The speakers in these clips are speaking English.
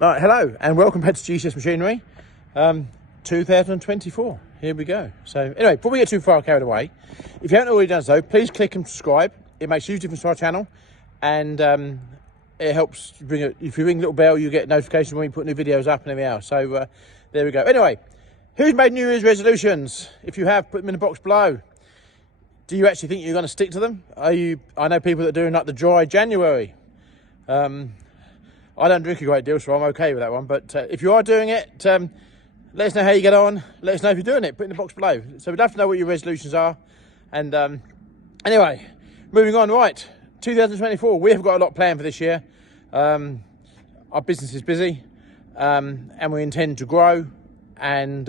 Right, hello and welcome back to GCS Machinery 2024. Here we go. So anyway, before we get too far carried away, if you haven't already done so, please click and subscribe. It makes a huge difference to our channel, and it helps bring it. If you ring the little bell, you get notifications when we put new videos up and everything else. So there we go. Anyway, who's made New Year's resolutions? If you have, put them in the box below. Do you actually think you're going to stick to them? I know people that are doing like the dry January. I don't drink a great deal, so I'm okay with that one. But if you are doing it, let us know how you get on. Let us know if you're doing it. Put it in the box below. So we'd love to know what your resolutions are. And anyway, moving on. Right, 2024. We have got a lot planned for this year. Our business is busy, and we intend to grow. And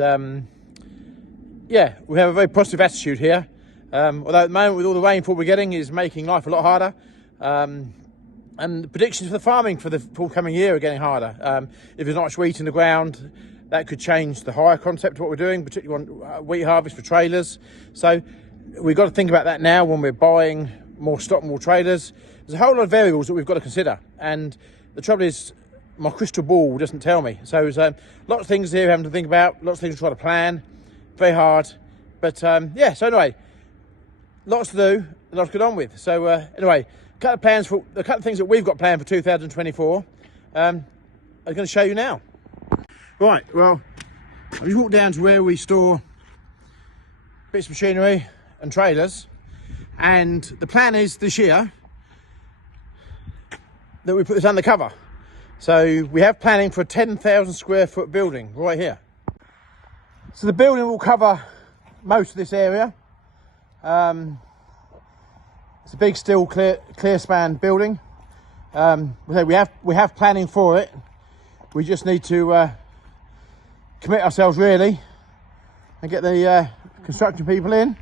yeah, we have a very positive attitude here. Although at the moment, with all the rainfall we're getting, is making life a lot harder. And the predictions for the farming for the forthcoming year are getting harder. If there's not much wheat in the ground, that could change the hire concept of what we're doing, particularly on wheat harvest for trailers. So we've got to think about that now when we're buying more stock, more trailers. There's a whole lot of variables that we've got to consider. And the trouble is, my crystal ball doesn't tell me. So there's lots of things here having to think about, lots of things to try to plan. Very hard. But yeah, so anyway, lots to do, lots to get on with. So anyway, a couple of things that we've got planned for 2024. I'm going to show you now. Right, well, I've just walked down to where we store bits of machinery and trailers, and the plan is this year that we put this under cover. So we have planning for a 10,000 square foot building right here. So the building will cover most of this area. It's a big steel clear span building. We have planning for it. We just need to commit ourselves really and get the construction people in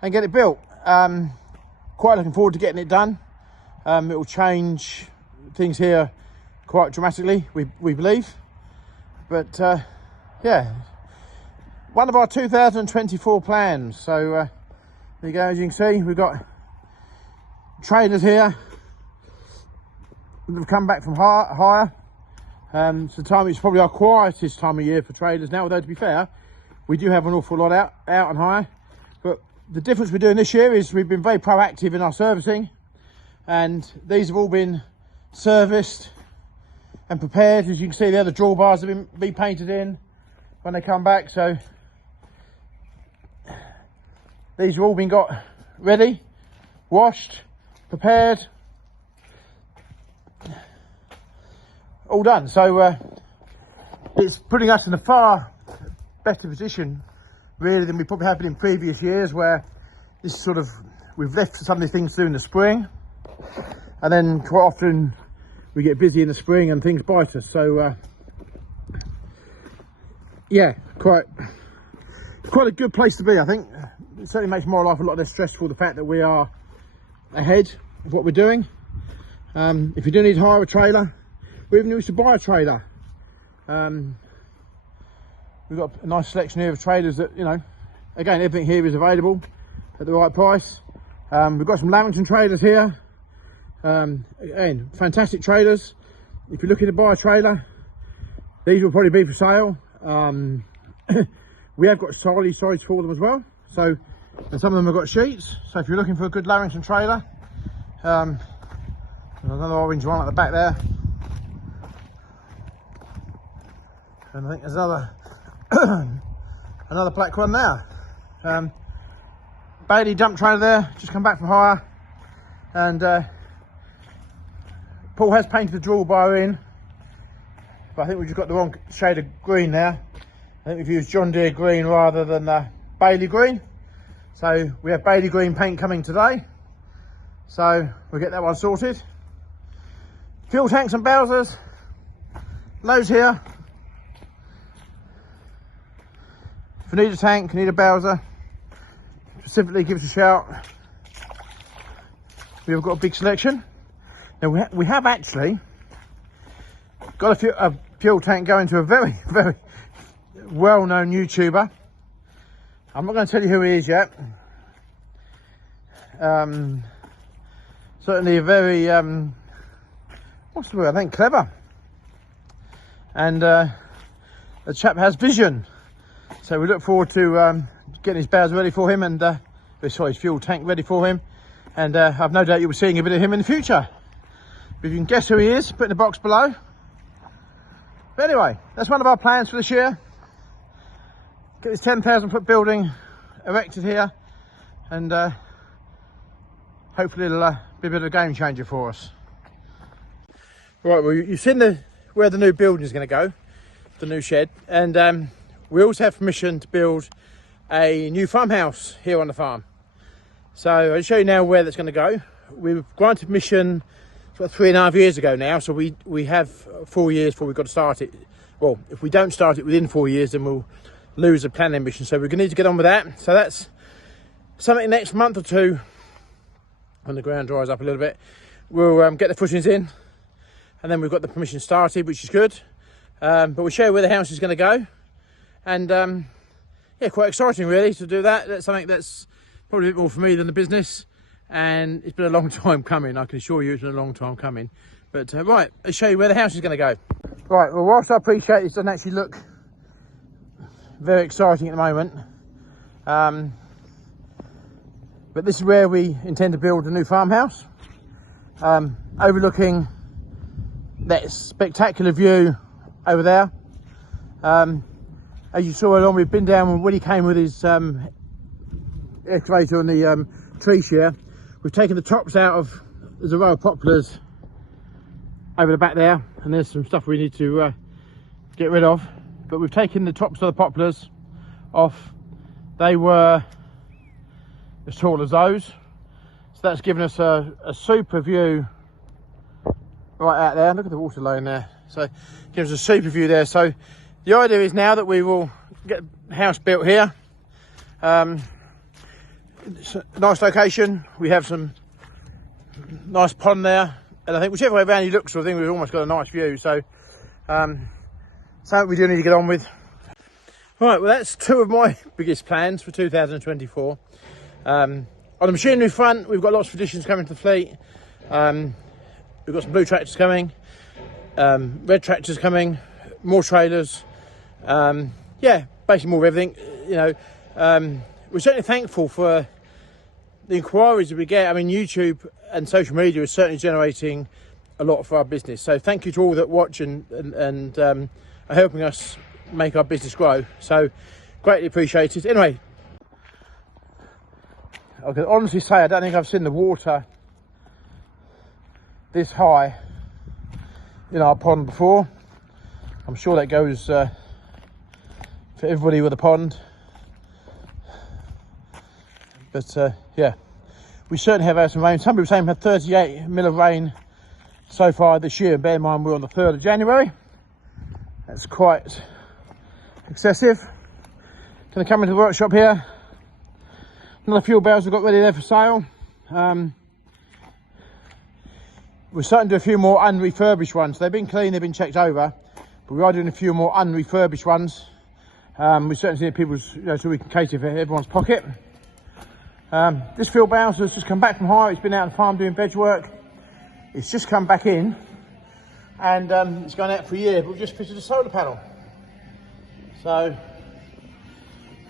and get it built. Quite looking forward to getting it done. It will change things here quite dramatically, we believe. But yeah, one of our 2024 plans. So there you go. As you can see, we've got trailers here that have come back from hire. It's probably our quietest time of year for trailers now, although to be fair, we do have an awful lot out on hire. But the difference we're doing this year is we've been very proactive in our servicing, and these have all been serviced and prepared. As you can see there, the drawbars have been painted in when they come back. So these have all been got ready, washed, prepared, all done. So it's putting us in a far better position really than we probably have been in previous years, where this is sort of, we've left some of these things to do in the spring, and then quite often we get busy in the spring and things bite us. So yeah, quite a good place to be, I think. It certainly makes my life a lot less stressful, the fact that we are ahead of what we're doing. If you do need to hire a trailer, we even used to buy a trailer. We've got a nice selection here of trailers that, you know, again, everything here is available at the right price. We've got some Lamington trailers here. Again, fantastic trailers. If you're looking to buy a trailer, these will probably be for sale. We have got storage for them as well. So, and some of them have got sheets. So if you're looking for a good Lamington trailer, there's another orange one at the back there. And I think there's another another black one there. Bailey dump trailer there, just come back from hire. And Paul has painted the drawbar in, but I think we've just got the wrong shade of green there. I think we've used John Deere green rather than Bailey green. So we have Bailey green paint coming today. So we'll get that one sorted. Fuel tanks and Bowsers, loads here. If you need a tank, need a Bowser, specifically give us a shout. We've got a big selection. Now we have actually got a fuel tank going to a very, very well-known YouTuber. I'm not going to tell you who he is yet. Certainly a very, what's the word, I think clever and the chap has vision. So we look forward to getting his barrels ready for him, and sorry, his fuel tank ready for him. And I've no doubt you'll be seeing a bit of him in the future. If you can guess who he is, put in the box below. But anyway, that's one of our plans for this year. Get this 10,000 foot building erected here, and hopefully it'll be a bit of a game changer for us. Right, well, you've seen where the new building is going to go, the new shed, and we also have permission to build a new farmhouse here on the farm. So I'll show you now where that's going to go. We were granted permission about 3.5 years ago now, so we have 4 years before we've got to start it. Well, if we don't start it within 4 years, then we'll lose the planning permission, so we're going to need to get on with that. So that's something next month or two, when the ground dries up a little bit, we'll get the footings in, and then we've got the permission started, which is good. But we'll show you where the house is going to go, and yeah, quite exciting really to do that. That's something that's probably a bit more for me than the business, and it's been a long time coming. I can assure you it's been a long time coming. But right, I'll show you where the house is going to go. Right, well, whilst I appreciate this doesn't actually look very exciting at the moment, but this is where we intend to build a new farmhouse, overlooking that spectacular view over there. As you saw along, we've been down when he came with his excavator on the tree shear. We've taken the tops out of, there's a row of poplars over the back there, and there's some stuff we need to get rid of, but we've taken the tops of the poplars off. They were as tall as those, so that's given us a super view right out there. Look at the water line there, so it gives us a super view there. So the idea is now that we will get the house built here. It's a nice location. We have some nice pond there, and I think whichever way around you look, so I think we've almost got a nice view. So something we do need to get on with. Right, well, that's two of my biggest plans for 2024. On the machinery front, we've got lots of additions coming to the fleet. We've got some blue tractors coming, red tractors coming, more trailers. Yeah, basically more of everything. You know, we're certainly thankful for the inquiries that we get. I mean, YouTube and social media is certainly generating a lot for our business. So thank you to all that watch and are helping us make our business grow. So greatly appreciated. Anyway, I can honestly say I don't think I've seen the water this high in our pond before. I'm sure that goes for everybody with a pond. But yeah, we certainly have had some rain. Some people saying we've had 38 mil of rain so far this year. Bear in mind we're on the 3rd of January. That's quite excessive. Going to come into the workshop here. Another fuel barrels we've got ready there for sale. We're starting to do a few more unrefurbished ones. They've been clean, they've been checked over, but we are doing a few more unrefurbished ones. We certainly see people's, you know, so we can cater for everyone's pocket. This fuel barrel has just come back from hire. It's been out on the farm doing veg work. It's just come back in, and it's gone out for a year, but we've just fitted a solar panel. So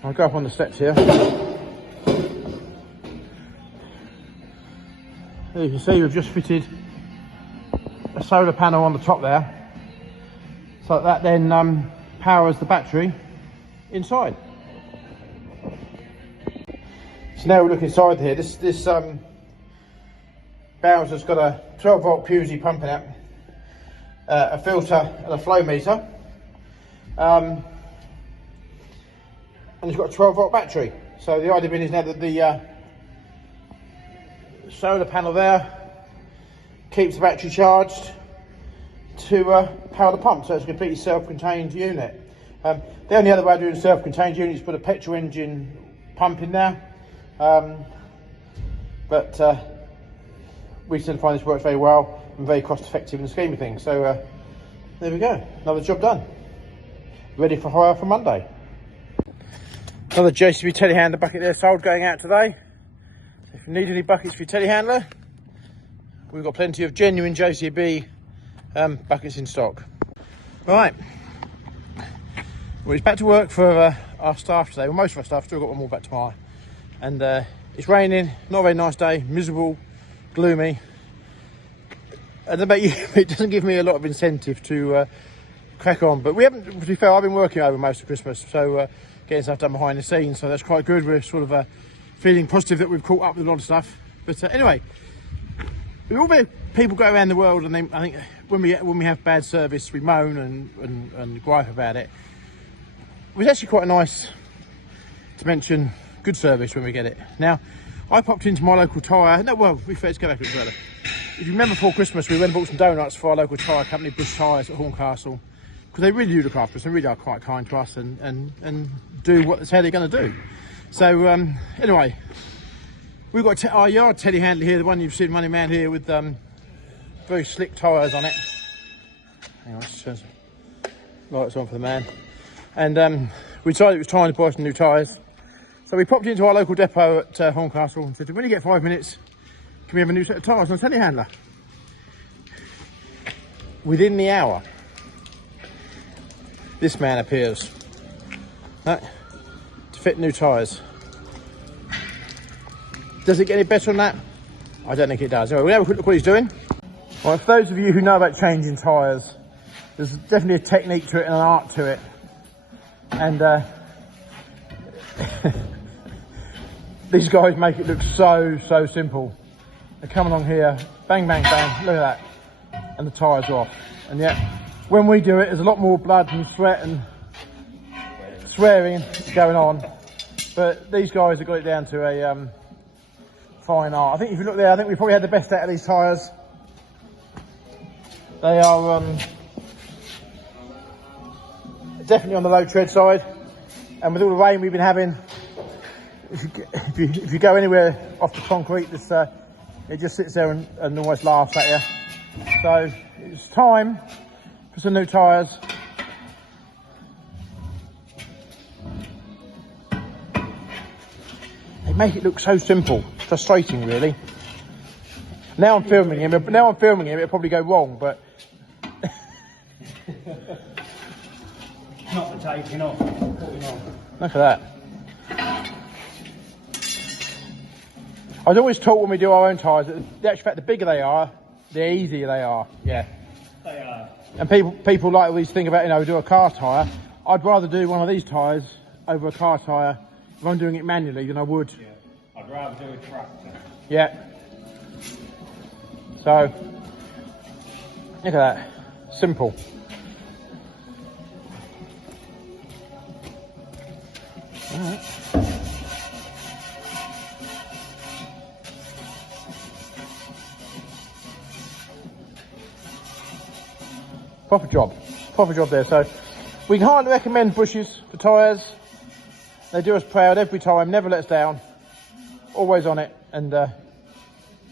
I'll go up on the steps here. There you can see we've just fitted a solar panel on the top there, so that then powers the battery inside. So now we look inside here. This barrel has got a 12 volt PUSI pumping out, a filter and a flow meter, and it's got a 12 volt battery. So the idea is now that the solar panel there keeps the battery charged to power the pump, so it's a completely self-contained unit. The only other way of doing a self-contained unit is put a petrol engine pump in there, but we still find this works very well and very cost effective in the scheme of things. So there we go, another job done, ready for hire for Monday. Another JCB telehandler bucket there sold, going out today. If you need any buckets for your telehandler, we've got plenty of genuine JCB buckets in stock. Right. Well, it's back to work for our staff today. Well, most of our staff, still got one more back tomorrow. And it's raining, not a very nice day, miserable, gloomy. I don't know about you, it doesn't give me a lot of incentive to crack on. But we haven't, to be fair, I've been working over most of Christmas, so getting stuff done behind the scenes, so that's quite good. We're sort of feeling positive that we've caught up with a lot of stuff. But anyway, we all people go around the world, and I think when we have bad service, we moan and gripe about it. It was actually quite nice to mention good service when we get it. Now, I popped into my local tyre. No, well, let's go back a bit further. If you remember, before Christmas, we went and bought some donuts for our local tyre company, Bush Tyres at Horncastle, because they really do look after us. They really are quite kind to us and do what they say they're going to do. So anyway, we've got our yard telehandler here, the one you've seen running around here with very slick tyres on it. Hang on, let's turn some lights on for the man. And we decided it was time to buy some new tyres. So we popped into our local depot at Horncastle and said, when you get 5 minutes, can we have a new set of tyres on a telehandler? Within the hour, this man appears to fit new tyres. Does it get any better than that? I don't think it does. Anyway, we'll have a quick look what he's doing. Right, for those of you who know about changing tyres, there's definitely a technique to it and an art to it. And these guys make it look so simple. They come along here, bang, bang, bang, look at that, and the tyres are off. And yet, when we do it, there's a lot more blood and sweat and swearing going on. But these guys have got it down to a fine art. I think if you look there, I think we probably had the best out of these tyres. They are definitely on the low tread side. And with all the rain we've been having, if you go anywhere off the concrete, it just sits there and almost laughs at you. So it's time for some new tyres. They make it look so simple, frustrating really. Now I'm filming him, it'll probably go wrong, but not the taking off, putting on. Look at that. I was always taught when we do our own tyres that the actual fact, the bigger they are, the easier they are. Yeah. They are. And people like always think about, do a car tyre. I'd rather do one of these tyres over a car tyre if I'm doing it manually than I would. Yeah. I'd rather do a tractor. Yeah. So, look at that. Simple. All right. Proper job there. So we can hardly recommend Bushes for tyres. They do us proud every time, never let us down, always on it, and to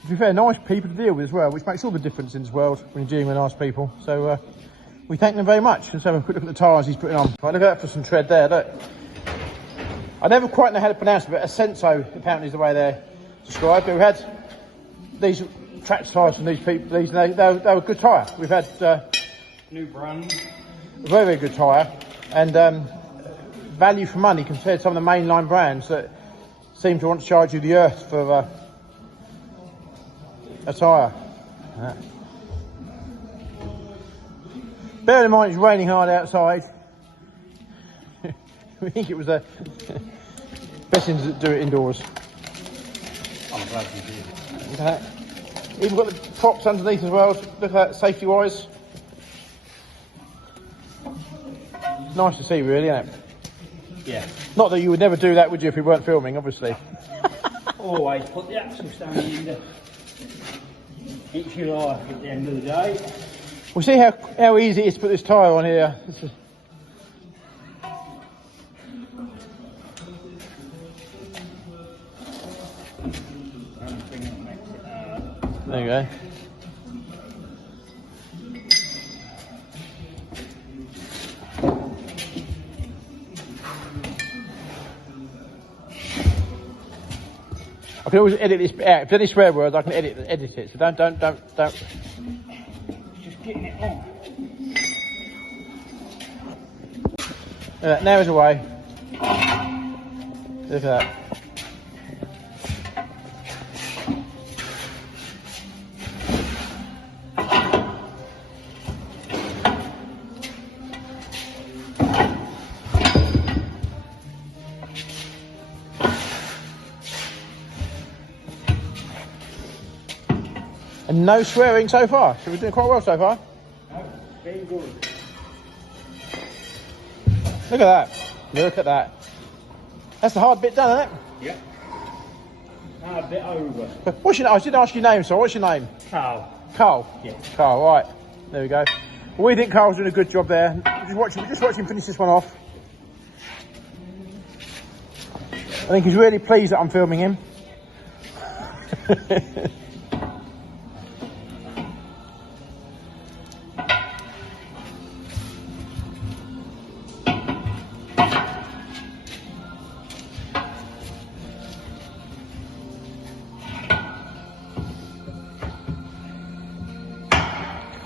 be fair, nice people to deal with as well, which makes all the difference in this world when you're dealing with nice people. So we thank them very much. Let's have a quick look at the tyres he's putting on. Right, look at that for some tread there. Look. I never quite know how to pronounce it, but Asenso apparently is the way they're described. We've had these tractor tyres from these people. They were good tyre. We've had new brand, a very good tyre, and value for money compared to some of the mainline brands that seem to want to charge you the earth for a tyre. Bear in mind it's raining hard outside. We think it was the best thing to do it indoors. I'm glad you did. Look at that. Even got the props underneath as well. Look at that, safety wise. Nice to see, really, isn't it? Yeah. Not that you would never do that, would you, if we weren't filming, obviously. Always put the axles down in the each your life at the end of the day. We'll see how easy it is to put this tyre on here. There you go. I can always edit this bit out. If there's any swear words, I can edit it. So don't. Just getting it on. Now it's away. Look at that. And no swearing so far, so we're doing quite well so far. No, very good. Look at that. Look at that. That's the hard bit done, isn't it? Yep. Now a bit over. What's your name? I didn't ask your name, so what's your name? Carl. Carl? Yeah. Carl, right. There we go. Well, we think Carl's doing a good job there. We're just watching him finish this one off. I think he's really pleased that I'm filming him.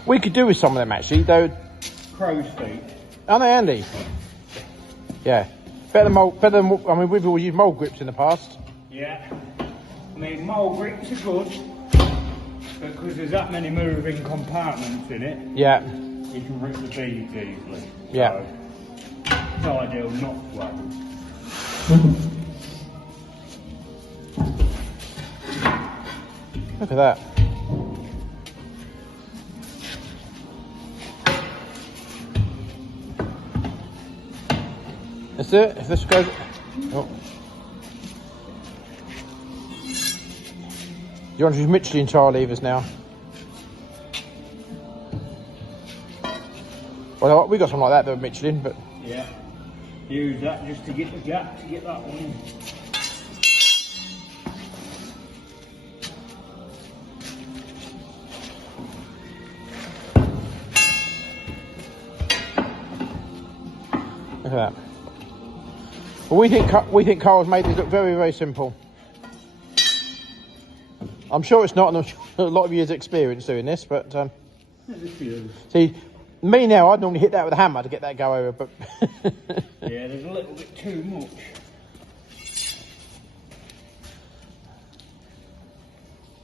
We could do with some of them actually, though. Crow's feet. Aren't they handy? Yeah. Better than, I mean, we've all used mould grips in the past. Yeah. I mean, mould grips are good, but because there's that many moving compartments in it, Yeah. you can rip the beads easily. Yeah. So, it's ideal not to have them. Look at that. That's it. If this goes, oh. You're on to use Michelin tire levers now. Well, we got something like that though, Michelin, but Yeah. Use that just to get the gap to get that one in. look at that. Well, we think Carl's made this look very, very simple. I'm sure it's not, and I'm sure a lot of years' experience doing this, but see, me now, I'd normally hit that with a hammer to get that go over, but yeah, there's a little bit too much.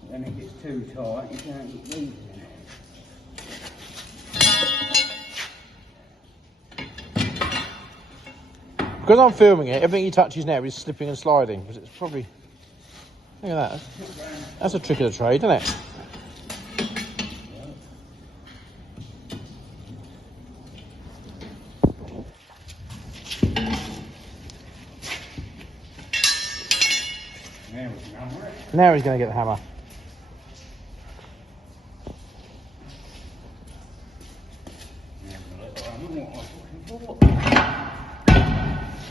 Then it gets too tight, you can't get these in. because I'm filming it, everything he touches now is slipping and sliding, because it's probably, look at that. That's a trick of the trade, isn't it? Now he's going to get the hammer.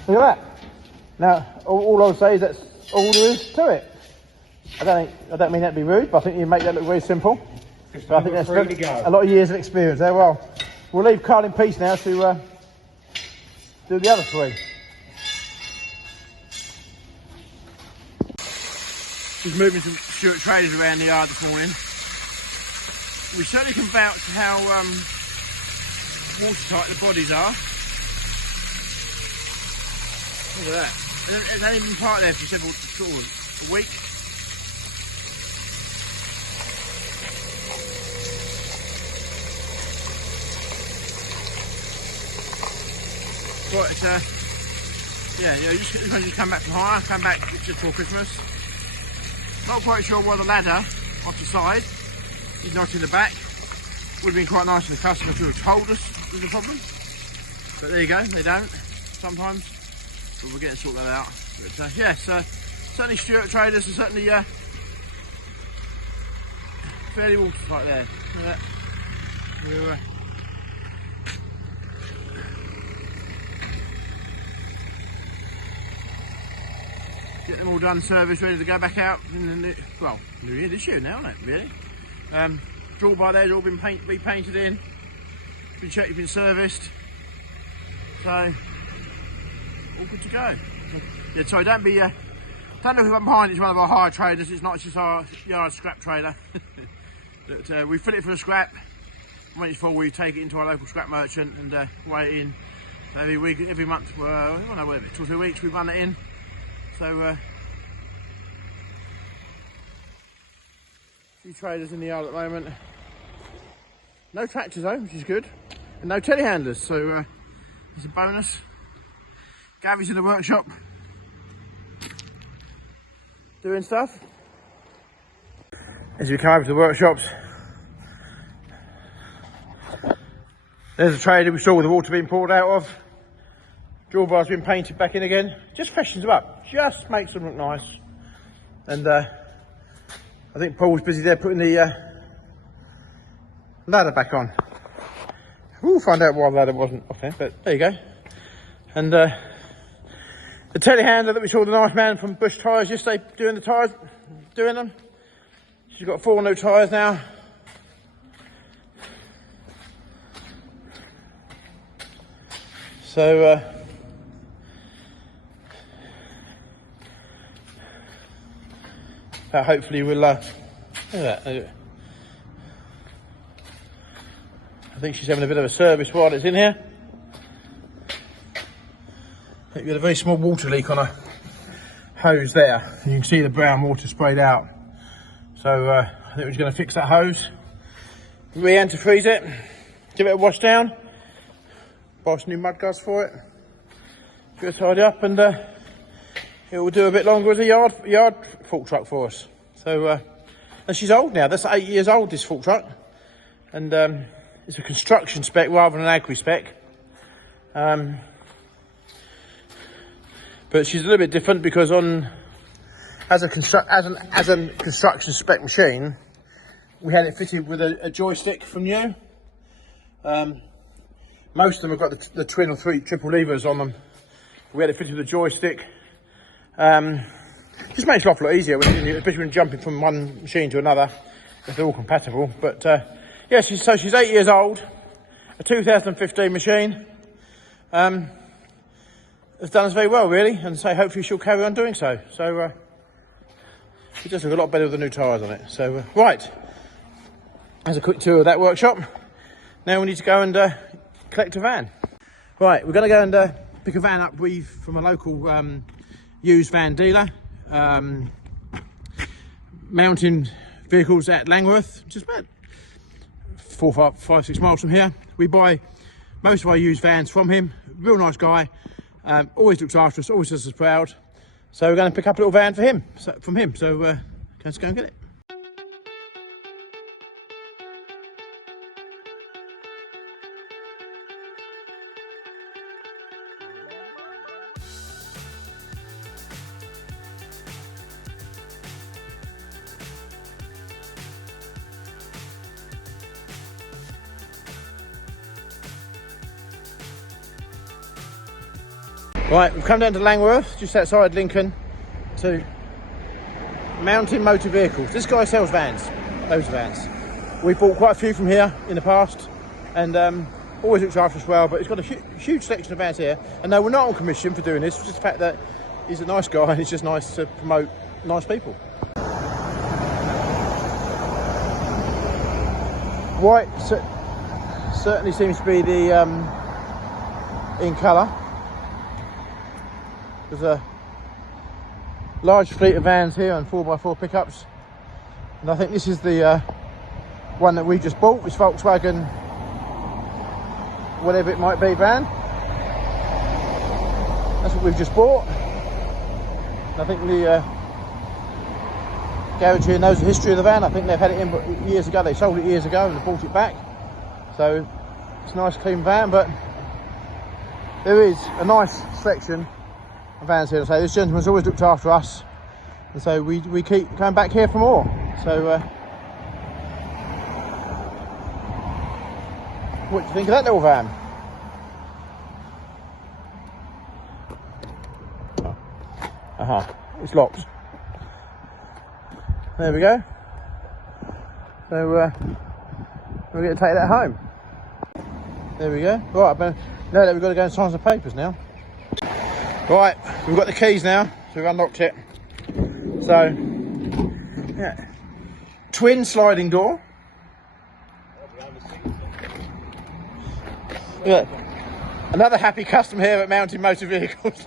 Look at that. Now, all I'll say is that's all there is to it. I don't mean that to be rude, but I think you make that look very simple. Just I think that's a lot of years of experience there. Well, we'll leave Carl in peace now to do the other three. Just moving some Stuart trailers around the yard this morning. We certainly can vouch how watertight the bodies are. Look at that. There's only been part left for several, sort of a week. But yeah, just come back from hire, come back just before Christmas. Not quite sure why the ladder off the side is not in the back. Would have been quite nice for the customer to have told us there's a problem. But there you go, they don't sometimes. But we're getting to sort that out. But yes, certainly Stuart traders are certainly fairly watertight there. Look at that. Get them all done, service, ready to go back out in the new year this year now, isn't it? Really? Draw by there's all been painted in, been checked, been serviced, so all good to go. Yeah, sorry, don't look if I'm behind. It's one of our hire traders. It's not just our yard scrap trader. But we fill it for the scrap. When it's full, we take it into our local scrap merchant and weigh it in Every week, every month, I don't know, whatever, 2 or 3 weeks we run it in. So, a few traders in the yard at the moment. No tractors though, which is good. And no telehandlers, so it's a bonus. Gary's in the workshop doing stuff. As we come over to the workshops, there's a trader we saw with the water being poured out of. Drawbars been painted back in again. Just freshens them up, just makes them look nice. And I think Paul's busy there putting the ladder back on. We'll find out why the ladder wasn't off there, but there you go. And the telehandler that we saw the nice man from Bush Tyres yesterday doing the tyres, doing them. She's got 4 new tyres now. So hopefully we'll look at that. I think she's having a bit of a service while it's in here. I think we had a very small water leak on a hose there. You can see the brown water sprayed out. So I think we're just going to fix that hose, re-antifreeze it, give it a wash down, buy some new mudguards for it, get it tidy up, and it will do a bit longer as a yard fork truck for us. So and she's old now. That's 8 years old, this fork truck, and it's a construction spec rather than an agri spec. But she's a little bit different because as a construction spec machine, we had it fitted with a joystick from new. Most of them have got the twin or triple levers on them. We had it fitted with a joystick. Just makes life a lot easier, especially when jumping from one machine to another, if they're all compatible. But yeah, she's 8 years old, a 2015 machine. Has done us very well, really, and so hopefully she'll carry on doing so. So it does look a lot better with the new tyres on it. So right, that's a quick tour of that workshop. Now we need to go and collect a van. Right, we're going to go and pick a van up from a local used van dealer, mounting vehicles at Langworth, just about 5-6 miles from here. We buy most of our used vans from him. Real nice guy, always looks after us, always does us proud. So we're going to pick up a little van from him. So let's go and get it. Right, we've come down to Langworth, just outside Lincoln, to Mountain Motor Vehicles. This guy sells vans, loads of vans. We bought quite a few from here in the past, and always looks after us well, but he's got a huge selection of vans here. And no, we're not on commission for doing this, it's just the fact that he's a nice guy and it's just nice to promote nice people. White certainly seems to be the in colour. There's a large fleet of vans here and 4x4 pickups, and I think this is the one that we just bought, this Volkswagen, whatever it might be, van. That's what we've just bought. And I think the garage here knows the history of the van. I think they've had it in years ago. They sold it years ago and they bought it back. So it's a nice clean van, but there is a nice selection of vans here. So this gentleman's always looked after us, and so we keep coming back here for more. So what do you think of that little van? It's locked. There we go. So we're going to take that home. There we go. Right, now that we've got to go and sign some papers now. Right, we've got the keys now, so we've unlocked it. So, yeah, twin sliding door. Look at that. Another happy customer here at Mountain Motor Vehicles.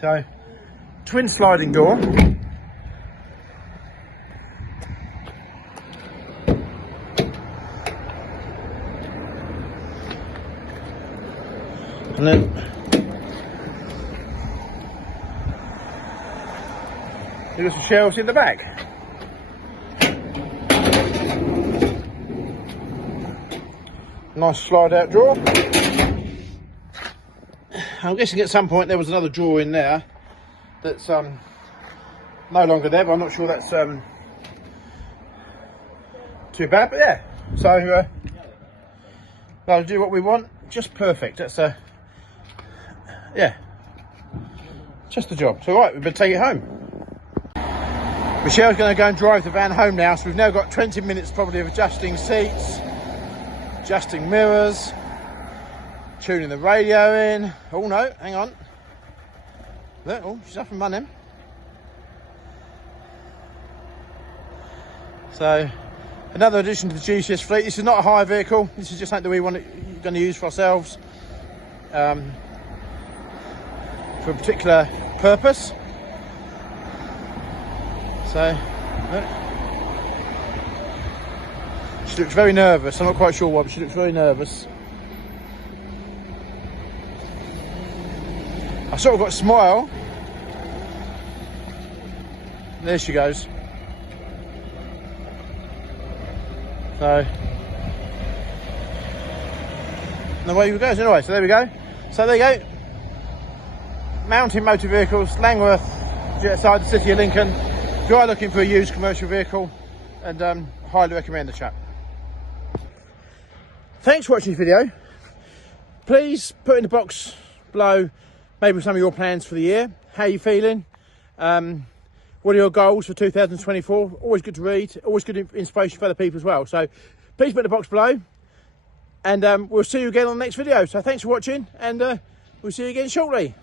So, twin sliding door. And then there's some shelves in the back. Nice slide out drawer. I'm guessing at some point there was another drawer in there that's no longer there, but I'm not sure that's too bad. But yeah, so that'll do what we want. Just perfect. That's yeah, just the job. So right, we better take it home. Michelle's going to go and drive the van home now, so we've now got 20 minutes probably of adjusting seats, adjusting mirrors, tuning the radio in. Oh no, hang on. Look, oh, she's up and running. So, another addition to the GCS fleet. This is not a hire vehicle. This is just something that we going to use for ourselves for a particular purpose. So, look. She looks very nervous. I'm not quite sure why, but she looks very nervous. I sort of got a smile. There she goes. So, and away we go. Anyway, so there we go. So there you go. Mountain Motor Vehicles, Langworth, just outside the city of Lincoln. If you are looking for a used commercial vehicle, and highly recommend the chap. Thanks for watching this video. Please put in the box below maybe some of your plans for the year. How are you feeling? What are your goals for 2024? Always good to read, always good inspiration for other people as well. So please put in the box below, and we'll see you again on the next video. So thanks for watching, and we'll see you again shortly.